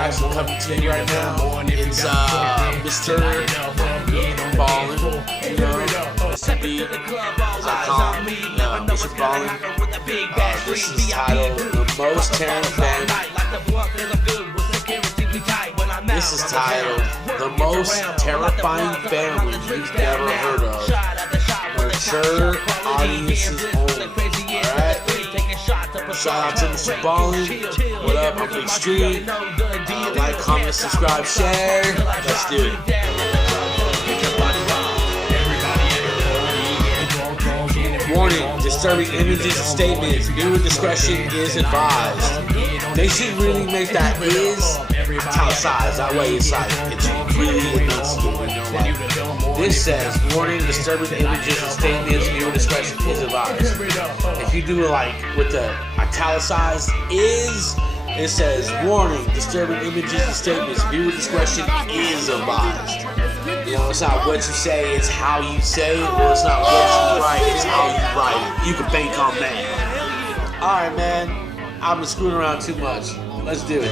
Actually coming to you right now. It's Mr. Ballin, you know, Mr. B, Mr. Ballin. This is titled The Most Terrifying. This is titled The Most Terrifying Family You've Never Heard of. Mature audiences only. Alright? Shout out to Mr. Ballin. What up? I'm Big Street. Like, comment, subscribe, share. Let's do it. Warning, disturbing images and statements. Viewer discretion is advised. They should really make that is italicized. That way it's like, it's really enunciated. This says, warning, disturbing images and statements. Viewer discretion is advised. If you do it like with the italicized is, it says, warning, disturbing images and statements. Viewer discretion is advised. You know, it's not what you say, it's how you say it, or it's not what you write, it's how you write it. You can bank on that. Alright, man. I've been screwing around too much. Let's do it.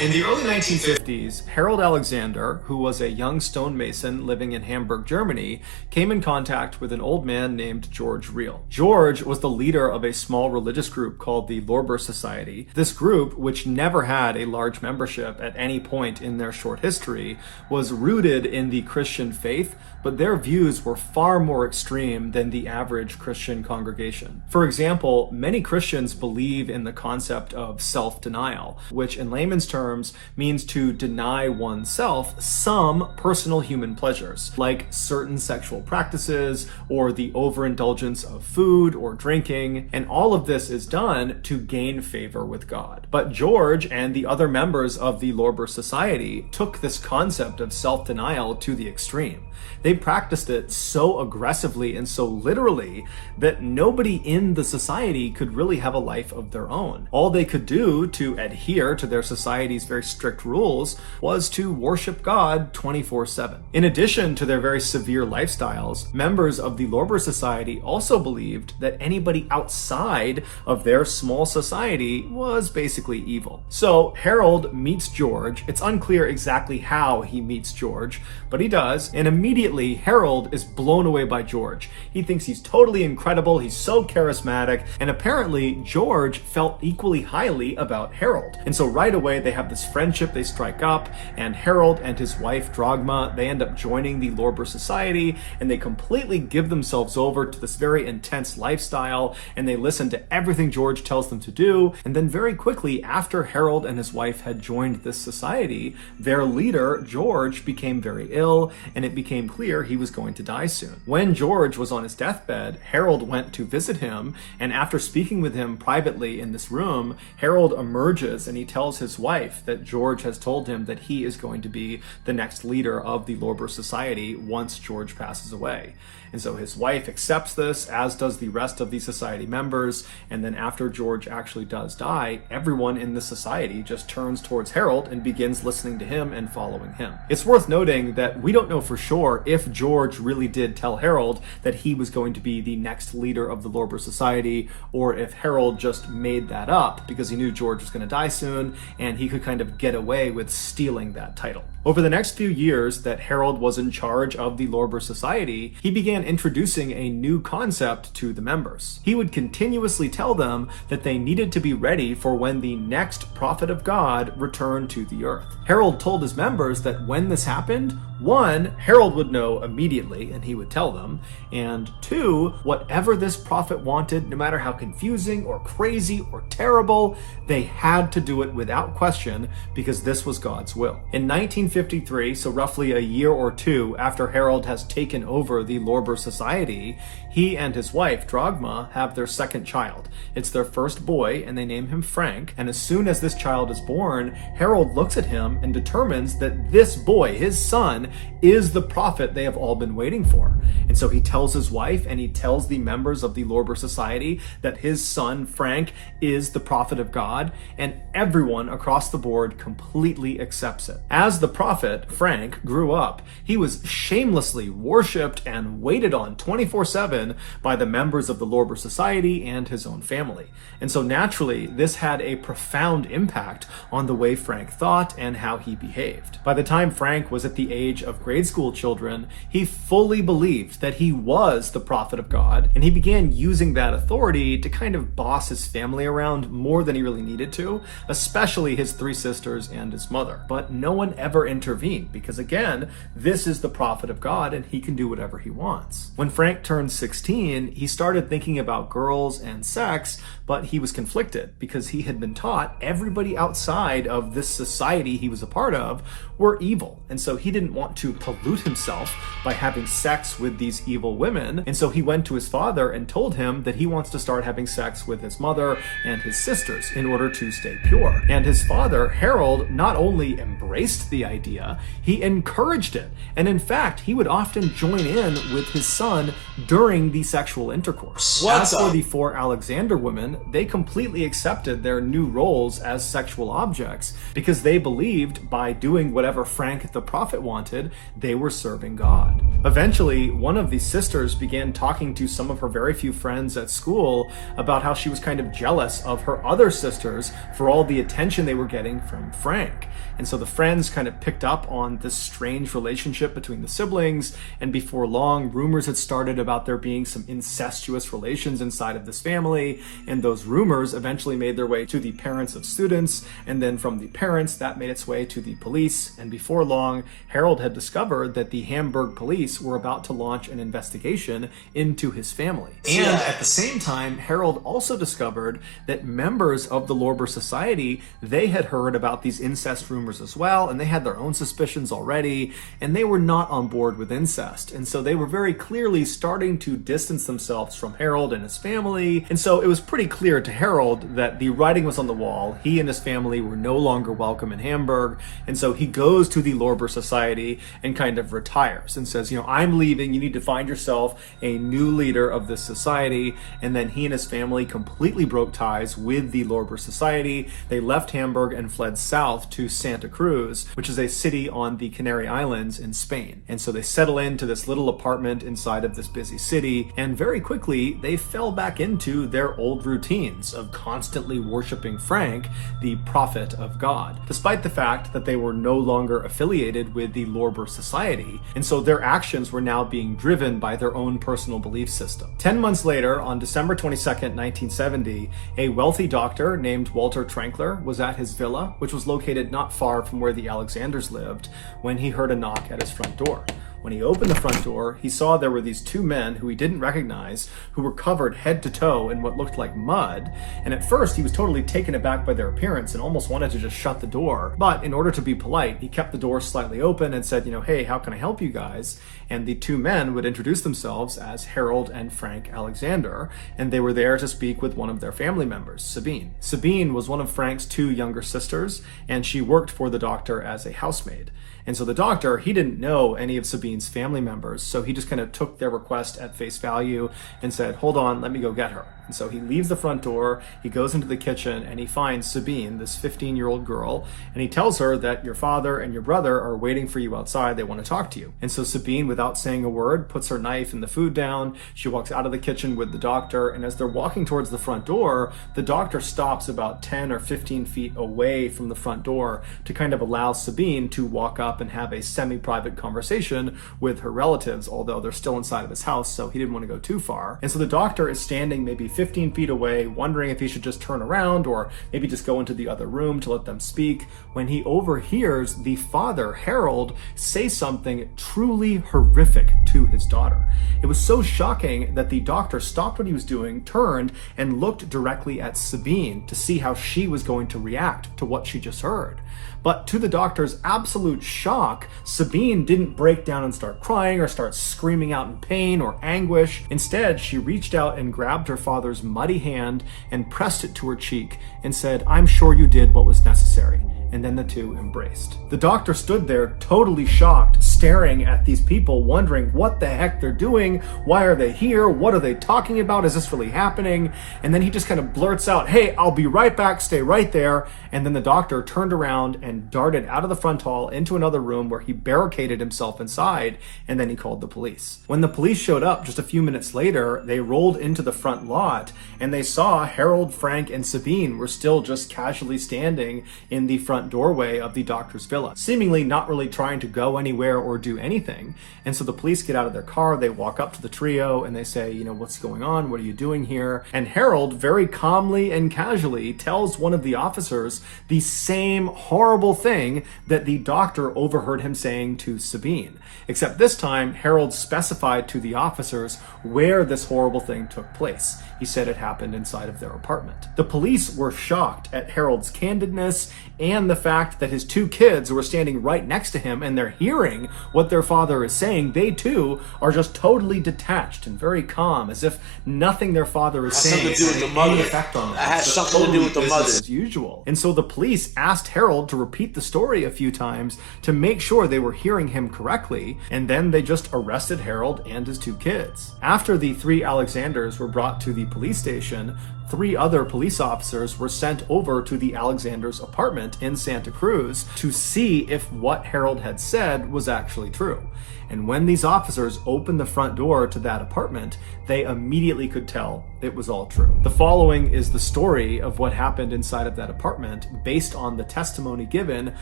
In the early 1950s, Harold Alexander, who was a young stonemason living in Hamburg, Germany, came in contact with an old man named George Reel. George was the leader of a small religious group called the Lorber Society. This group, which never had a large membership at any point in their short history, was rooted in the Christian faith, but their views were far more extreme than the average Christian congregation. For example, many Christians believe in the concept of self-denial, which in layman's terms means to deny oneself some personal human pleasures, like certain sexual practices or the overindulgence of food or drinking, and all of this is done to gain favor with God. But George and the other members of the Lorber Society took this concept of self-denial to the extreme. They practiced it so aggressively and so literally that nobody in the society could really have a life of their own. All they could do to adhere to their society's very strict rules was to worship God 24/7. In addition to their very severe lifestyles, members of the Lorber Society also believed that anybody outside of their small society was basically evil. So Harold meets George. It's unclear exactly how he meets George, but he does, and immediately Harold is blown away by George. He thinks he's totally incredible, he's so charismatic, and apparently George felt equally highly about Harold. And so right away they have this friendship, they strike up, and Harold and his wife Dragma, they end up joining the Lorber Society, and they completely give themselves over to this very intense lifestyle, and they listen to everything George tells them to do. And then very quickly after Harold and his wife had joined this society, their leader, George, became very ill, and it became clear he was going to die soon. When George was on his deathbed, Harold went to visit him, and after speaking with him privately in this room, Harold emerges and he tells his wife that George has told him that he is going to be the next leader of the Lorber Society once George passes away. And so his wife accepts this, as does the rest of the society members, and then after George actually does die, everyone in the society just turns towards Harold and begins listening to him and following him. It's worth noting that we don't know for sure if George really did tell Harold that he was going to be the next leader of the Lorber Society, or if Harold just made that up because he knew George was going to die soon and he could kind of get away with stealing that title. Over the next few years that Harold was in charge of the Lorber Society, he began introducing a new concept to the members. He would continuously tell them that they needed to be ready for when the next prophet of God returned to the earth. Harold told his members that when this happened, 1, Harold would know immediately and he would tell them, and 2, whatever this prophet wanted, no matter how confusing or crazy or terrible, they had to do it without question because this was God's will. In 1953, so roughly a year or two after Harold has taken over the Lorber Society, he and his wife, Dragma, have their second child. It's their first boy, and they name him Frank, and as soon as this child is born, Harold looks at him and determines that this boy, his son, is the prophet they have all been waiting for. And so he tells his wife and he tells the members of the Lorber Society that his son, Frank, is the prophet of God, and everyone across the board completely accepts it. As the prophet, Frank, grew up, he was shamelessly worshipped and waited on 24/7 given by the members of the Lorber Society and his own family. And so naturally, this had a profound impact on the way Frank thought and how he behaved. By the time Frank was at the age of grade school children, he fully believed that he was the prophet of God, and he began using that authority to kind of boss his family around more than he really needed to, especially his 3 sisters and his mother. But no one ever intervened because, again, this is the prophet of God and he can do whatever he wants. When Frank turned 16, he started thinking about girls and sex, but he was conflicted because he had been taught everybody outside of this society he was a part of were evil. And so he didn't want to pollute himself by having sex with these evil women. And so he went to his father and told him that he wants to start having sex with his mother and his sisters in order to stay pure. And his father, Harold, not only embraced the idea, he encouraged it. And in fact, he would often join in with his son during the sexual intercourse. As for the 4 Alexander women, they completely accepted their new roles as sexual objects because they believed by doing whatever Frank the prophet wanted, they were serving God. Eventually, one of these sisters began talking to some of her very few friends at school about how she was kind of jealous of her other sisters for all the attention they were getting from Frank. And so the friends kind of picked up on this strange relationship between the siblings, and before long, rumors had started about there being some incestuous relations inside of this family, and those rumors eventually made their way to the parents of students, and then from the parents, that made its way to the police, and before long, Harold had discovered that the Hamburg police were about to launch an investigation into his family. And at the same time, Harold also discovered that members of the Lorber Society, they had heard about these incest rumors as well, and they had their own suspicions already, and they were not on board with incest. And so they were very clearly starting to distance themselves from Harold and his family. And so it was pretty clear to Harold that the writing was on the wall. He and his family were no longer welcome in Hamburg. And so he goes to the Lorber Society and kind of retires and says, I'm leaving. You need to find yourself a new leader of this society. And then he and his family completely broke ties with the Lorber Society. They left Hamburg and fled south to Santa Cruz, which is a city on the Canary Islands in Spain. And so they settle into this little apartment inside of this busy city, and very quickly they fell back into their old routines of constantly worshiping Frank, the prophet of God, despite the fact that they were no longer affiliated with the Lorber Society. And so their actions were now being driven by their own personal belief system. 10 months later, on December 22nd, 1970, a wealthy doctor named Walter Trankler was at his villa, which was located not far from where the Alexanders lived, when he heard a knock at his front door. When he opened the front door, he saw there were these 2 men who he didn't recognize, who were covered head to toe in what looked like mud. And at first, he was totally taken aback by their appearance and almost wanted to just shut the door. But in order to be polite, he kept the door slightly open and said, hey, how can I help you guys? And the 2 men would introduce themselves as Harold and Frank Alexander, and they were there to speak with one of their family members, Sabine. Sabine was one of Frank's 2 younger sisters, and she worked for the doctor as a housemaid. And so the doctor, he didn't know any of Sabine's family members, so he just kind of took their request at face value and said, hold on, let me go get her. And so he leaves the front door, he goes into the kitchen, and he finds Sabine, this 15-year-old girl, and he tells her that your father and your brother are waiting for you outside. They want to talk to you. And so Sabine, without saying a word, puts her knife and the food down. She walks out of the kitchen with the doctor, and as they're walking towards the front door, the doctor stops about 10 or 15 feet away from the front door to kind of allow Sabine to walk up and have a semi-private conversation with her relatives, although they're still inside of his house, so he didn't want to go too far. And so the doctor is standing maybe 15 feet away, wondering if he should just turn around or maybe just go into the other room to let them speak, when he overhears the father, Harold, say something truly horrific to his daughter. It was so shocking that the doctor stopped what he was doing, turned, and looked directly at Sabine to see how she was going to react to what she just heard. But to the doctor's absolute shock, Sabine didn't break down and start crying or start screaming out in pain or anguish. Instead, she reached out and grabbed her father's muddy hand and pressed it to her cheek and said, "I'm sure you did what was necessary." and then the two embraced. The doctor stood there totally shocked, staring at these people, wondering what the heck they're doing, why are they here, what are they talking about, is this really happening? And then he just kind of blurts out, "Hey, I'll be right back, stay right there." And then the doctor turned around and darted out of the front hall into another room where he barricaded himself inside, and then he called the police. When the police showed up just a few minutes later, they rolled into the front lot and they saw Harold, Frank, and Sabine were still just casually standing in the front doorway of the doctor's villa, seemingly not really trying to go anywhere or do anything. And so the police get out of their car, they walk up to the trio and they say, "What's going on? What are you doing here?" And Harold very calmly and casually tells one of the officers the same horrible thing that the doctor overheard him saying to Sabine. Except this time, Harold specified to the officers where this horrible thing took place. He said it happened inside of their apartment. The police were shocked at Harold's candidness and the fact that his two kids were standing right next to him and they're hearing what their father is saying. They too are just totally detached and very calm, as if nothing their father is saying has something to do with the mother. Effect on them. That has something to do with the mother. As usual. And so the police asked Harold to repeat the story a few times to make sure they were hearing him correctly, and then they just arrested Harold and his two kids. After the three Alexanders were brought to the police station, 3 other police officers were sent over to the Alexanders' apartment in Santa Cruz to see if what Harold had said was actually true. And when these officers opened the front door to that apartment, they immediately could tell it was all true. The following is the story of what happened inside of that apartment based on the testimony given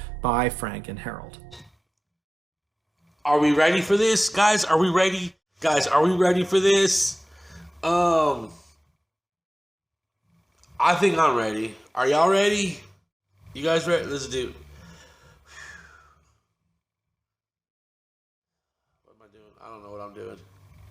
by Frank and Harold. Are we ready for this? Guys, are we ready? Are we ready for this? I think I'm ready. Are y'all ready? You guys ready? Let's do it. What am I doing? I don't know what I'm doing.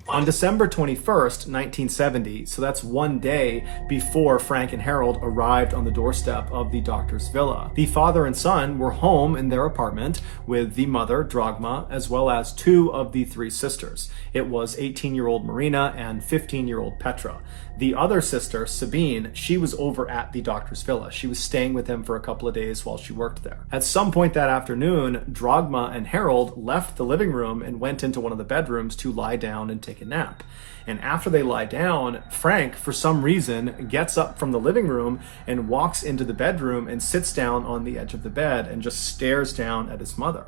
On December 21st, 1970, so that's one day before Frank and Harold arrived on the doorstep of the doctor's villa, the father and son were home in their apartment with the mother, Dragma, as well as 2 of the 3 sisters. It was 18-year-old Marina and 15-year-old Petra. The other sister, Sabine, she was over at the doctor's villa. She was staying with him for a couple of days while she worked there. At some point that afternoon, Dragma and Harold left the living room and went into one of the bedrooms to lie down and take a nap. And after they lie down, Frank, for some reason, gets up from the living room and walks into the bedroom and sits down on the edge of the bed and just stares down at his mother.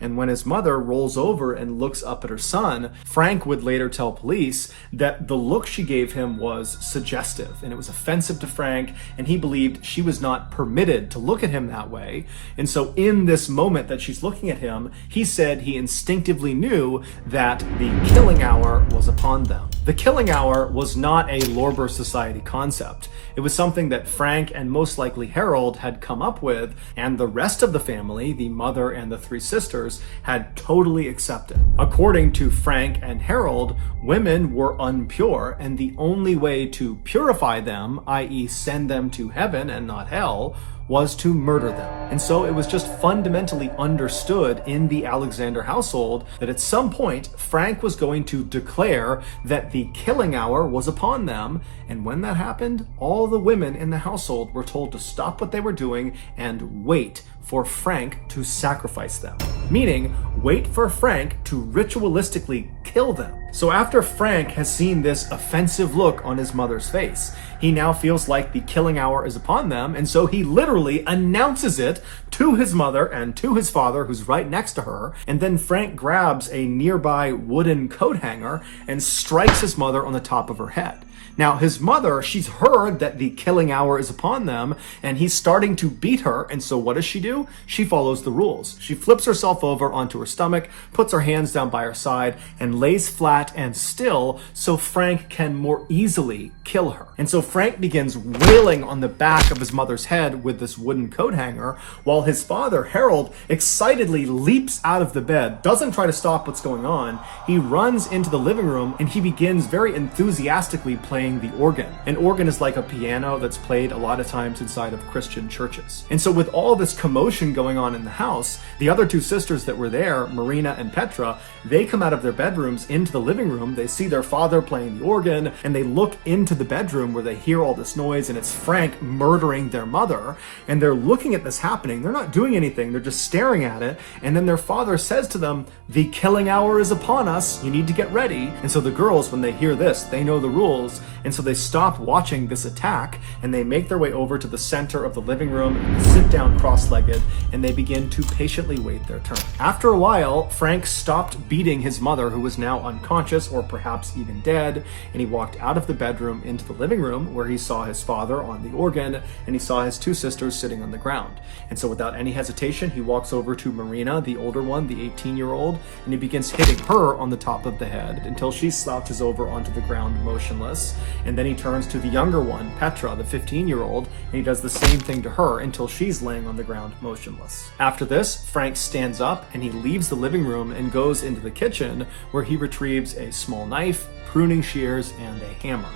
And when his mother rolls over and looks up at her son, Frank would later tell police that the look she gave him was suggestive and it was offensive to Frank, and he believed she was not permitted to look at him that way. And so in this moment that she's looking at him, he said he instinctively knew that the killing hour was upon them. The killing hour was not a Lorber Society concept. It was something that Frank and most likely Harold had come up with, and the rest of the family, the mother and the 3 sisters, had totally accepted. According to Frank and Harold, women were impure, and the only way to purify them, i.e. send them to heaven and not hell, was to murder them. And so it was just fundamentally understood in the Alexander household that at some point Frank was going to declare that the killing hour was upon them, and when that happened, all the women in the household were told to stop what they were doing and wait for Frank to sacrifice them. Meaning, wait for Frank to ritualistically kill them. So after Frank has seen this offensive look on his mother's face, he now feels like the killing hour is upon them, and so he literally announces it to his mother and to his father, who's right next to her, and then Frank grabs a nearby wooden coat hanger and strikes his mother on the top of her head. Now, his mother, she's heard that the killing hour is upon them, and he's starting to beat her, and so what does she do? She follows the rules. She flips herself over onto her stomach, puts her hands down by her side, and lays flat and still so Frank can more easily kill her. And so Frank begins wailing on the back of his mother's head with this wooden coat hanger, while his father, Harold, excitedly leaps out of the bed, doesn't try to stop what's going on. He runs into the living room, and he begins very enthusiastically playing playing the organ. An organ is like a piano that's played a lot of times inside of Christian churches. And so with all this commotion going on in the house, the other two sisters that were there, Marina and Petra, they come out of their bedrooms into the living room. They see their father playing the organ, and they look into the bedroom where they hear all this noise, and it's Frank murdering their mother. And they're looking at this happening. They're not doing anything. They're just staring at it. And then their father says to them, "The killing hour is upon us. You need to get ready." And so the girls, when they hear this, they know the rules. And so they stop watching this attack, and they make their way over to the center of the living room, and they sit down cross-legged, and they begin to patiently wait their turn. After a while, Frank stopped beating his mother, who was now unconscious or perhaps even dead, and he walked out of the bedroom into the living room where he saw his father on the organ, and he saw his two sisters sitting on the ground. And so without any hesitation, he walks over to Marina, the older one, the 18-year-old, and he begins hitting her on the top of the head until she slouches over onto the ground motionless. And then he turns to the younger one, Petra, the 15-year-old, and he does the same thing to her until she's laying on the ground motionless. After this, Frank stands up and he leaves the living room and goes into the kitchen, where he retrieves a small knife, pruning shears, and a hammer.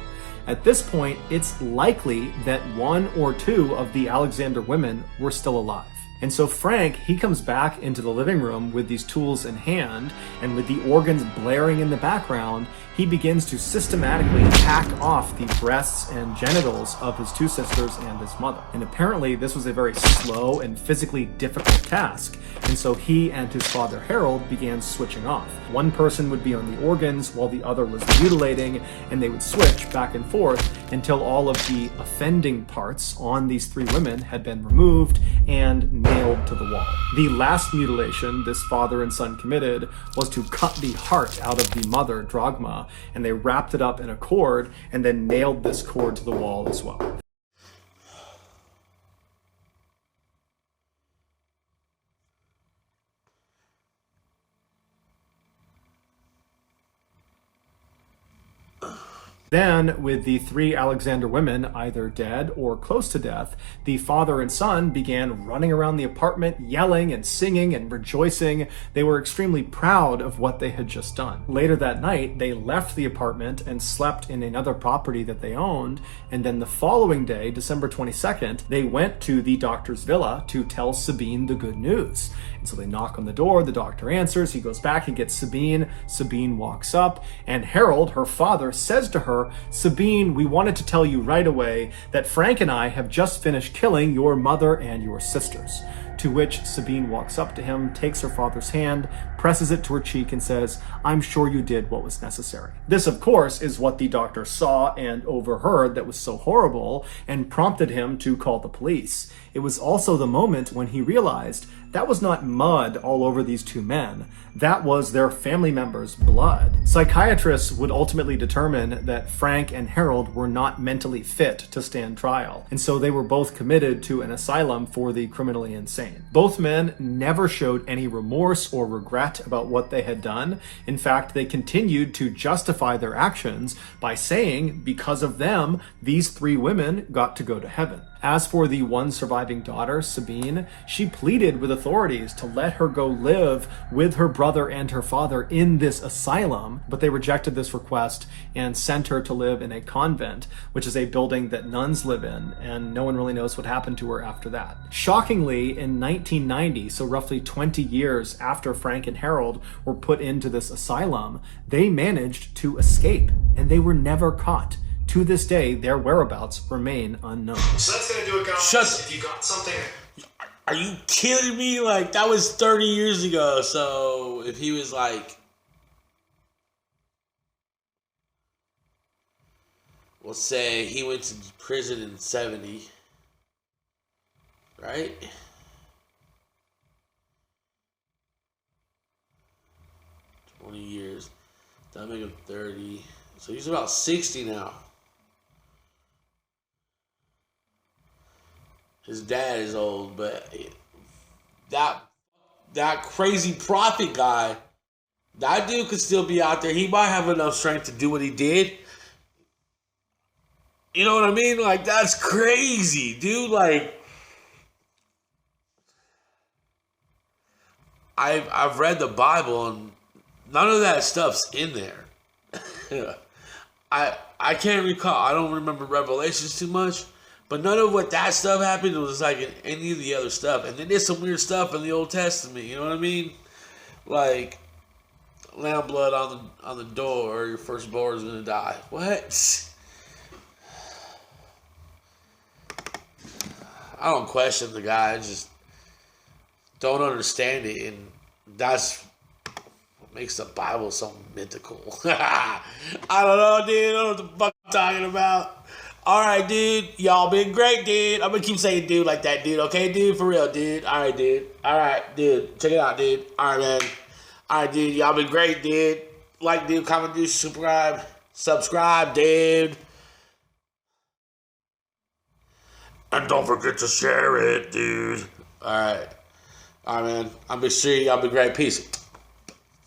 At this point, it's likely that one or two of the Alexander women were still alive. And so Frank, he comes back into the living room with these tools in hand, and with the organs blaring in the background, he begins to systematically hack off the breasts and genitals of his two sisters and his mother. And apparently this was a very slow and physically difficult task, and so he and his father Harold began switching off. One person would be on the organs while the other was mutilating, and they would switch back and forth until all of the offending parts on these three women had been removed and nailed to the wall. The last mutilation this father and son committed was to cut the heart out of the mother, Dragma, and they wrapped it up in a cord and then nailed this cord to the wall as well. Then, with the three Alexander women either dead or close to death, the father and son began running around the apartment, yelling and singing and rejoicing. They were extremely proud of what they had just done. Later that night, they left the apartment and slept in another property that they owned, and then the following day, December 22nd, they went to the doctor's villa to tell Sabine the good news. And so they knock on the door, the doctor answers, he goes back and gets Sabine. Sabine walks up, and Harold, her father, says to her, "Sabine, we wanted to tell you right away that Frank and I have just finished killing your mother and your sisters." To which Sabine walks up to him, takes her father's hand, presses it to her cheek, and says, "I'm sure you did what was necessary." This, of course, is what the doctor saw and overheard that was so horrible and prompted him to call the police. It was also the moment when he realized that was not mud all over these two men. That was their family members' blood. Psychiatrists would ultimately determine that Frank and Harold were not mentally fit to stand trial, and so they were both committed to an asylum for the criminally insane. Both men never showed any remorse or regret about what they had done. In fact, they continued to justify their actions by saying, because of them, these three women got to go to heaven. As for the one surviving daughter, Sabine, she pleaded with authorities to let her go live with her brother and her father in this asylum, but they rejected this request and sent her to live in a convent, which is a building that nuns live in, and no one really knows what happened to her after that. Shockingly, in 1990, so roughly 20 years after Frank and Harold were put into this asylum, they managed to escape, and they were never caught. To this day, their whereabouts remain unknown. So that's gonna do it, guys. If you got something... Are you kidding me? Like, that was 30 years ago. So if he was like, we'll say he went to prison in 70, right? $20 years. That'll make him 30. So he's about 60 now. His dad is old, but that crazy prophet guy, that dude could still be out there. He might have enough strength to do what he did. You know what I mean? Like, that's crazy, dude. Like, I've read the Bible and none of that stuff's in there. I can't recall. I don't remember Revelations too much, but none of what that stuff happened was like in any of the other stuff. And then there's some weird stuff in the Old Testament. You know what I mean? Like lamb blood on the door, or your firstborn is gonna die. What? I don't question the guy. I just don't understand it, and that's what makes the Bible so mythical. I don't know, dude. I don't know what the fuck I'm talking about. All right, dude. Y'all been great, dude. I'm gonna keep saying dude like that, dude. Okay, dude, for real, dude. All right, dude. All right, dude. Check it out, dude. All right, man. All right, dude. Y'all been great, dude. Like, dude. Comment, dude. Subscribe, dude. And don't forget to share it, dude. All right. All right, man. I'm Big C. Y'all be great. Peace.